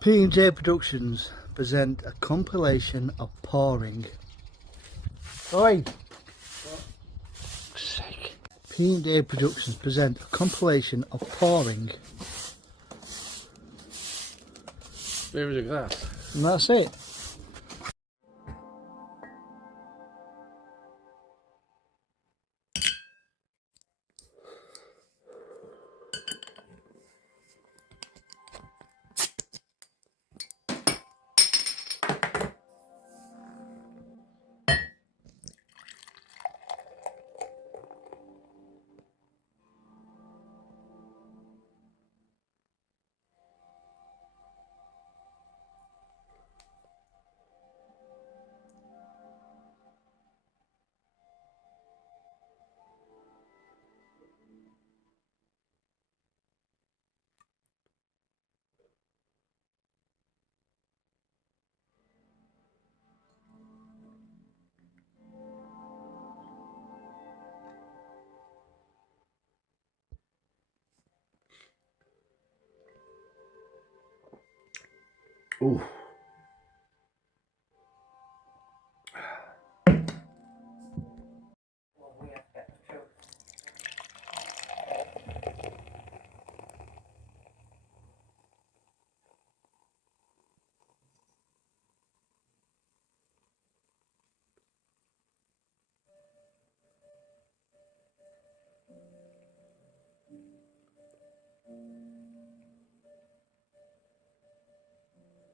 P&J Productions present a compilation of pouring. Oi! Fuck's sake. P&J Productions present a compilation of pouring. Where is a glass? And that's it. Ooh.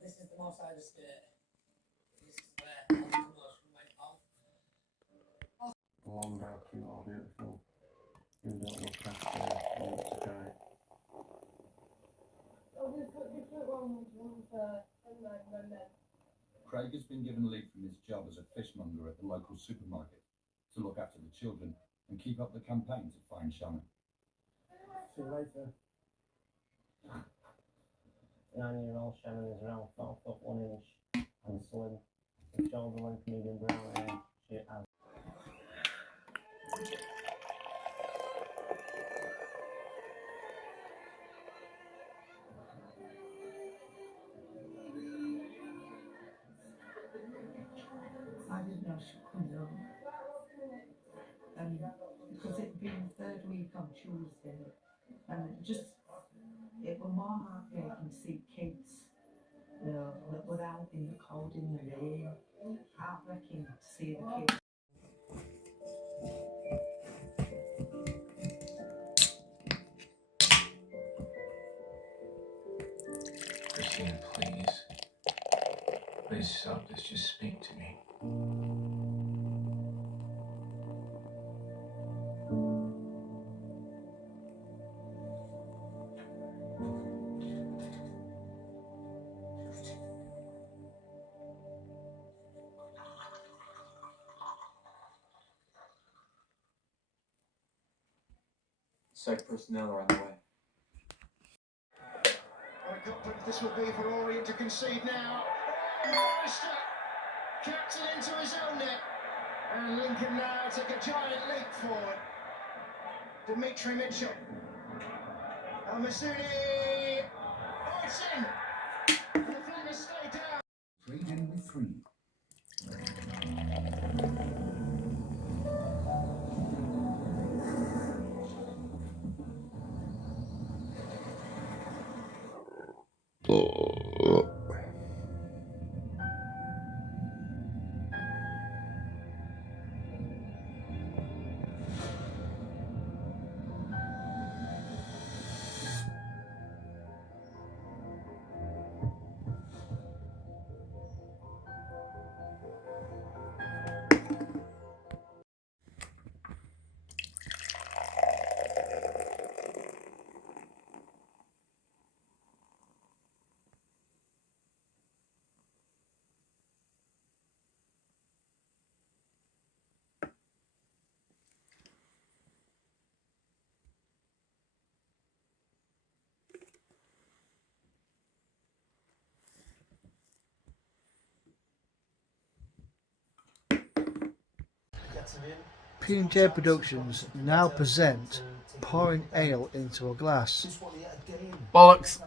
This is the most I just This is where all the commotion went on. Long dark, you are beautiful. You don't look after you to try. Craig has been given leave from his job as a fishmonger at the local supermarket to look after the children and keep up the campaign to find Shannon. See you later. 9-year-old Shannon is around 4 foot 1 inch and slim, with shoulder length medium brown hair. She has I didn't know she could come along. Because it'd been third week on Tuesday, and it was more heartbreaking to see kids, that were out in the cold in the rain. Heartbreaking to see the kids. Christina, please. Please stop this. Just speak to me. Site personnel are on the way. What a confidence this will be for Orient to concede now. Forrester cuts it into his own net. And Lincoln now take a giant leap forward. Dimitri Mitchell. Al-Masudi. Oh, it's in. And the Flames stay down. 3 Henry 3. P&J Productions now present pouring ale into a glass. Bollocks!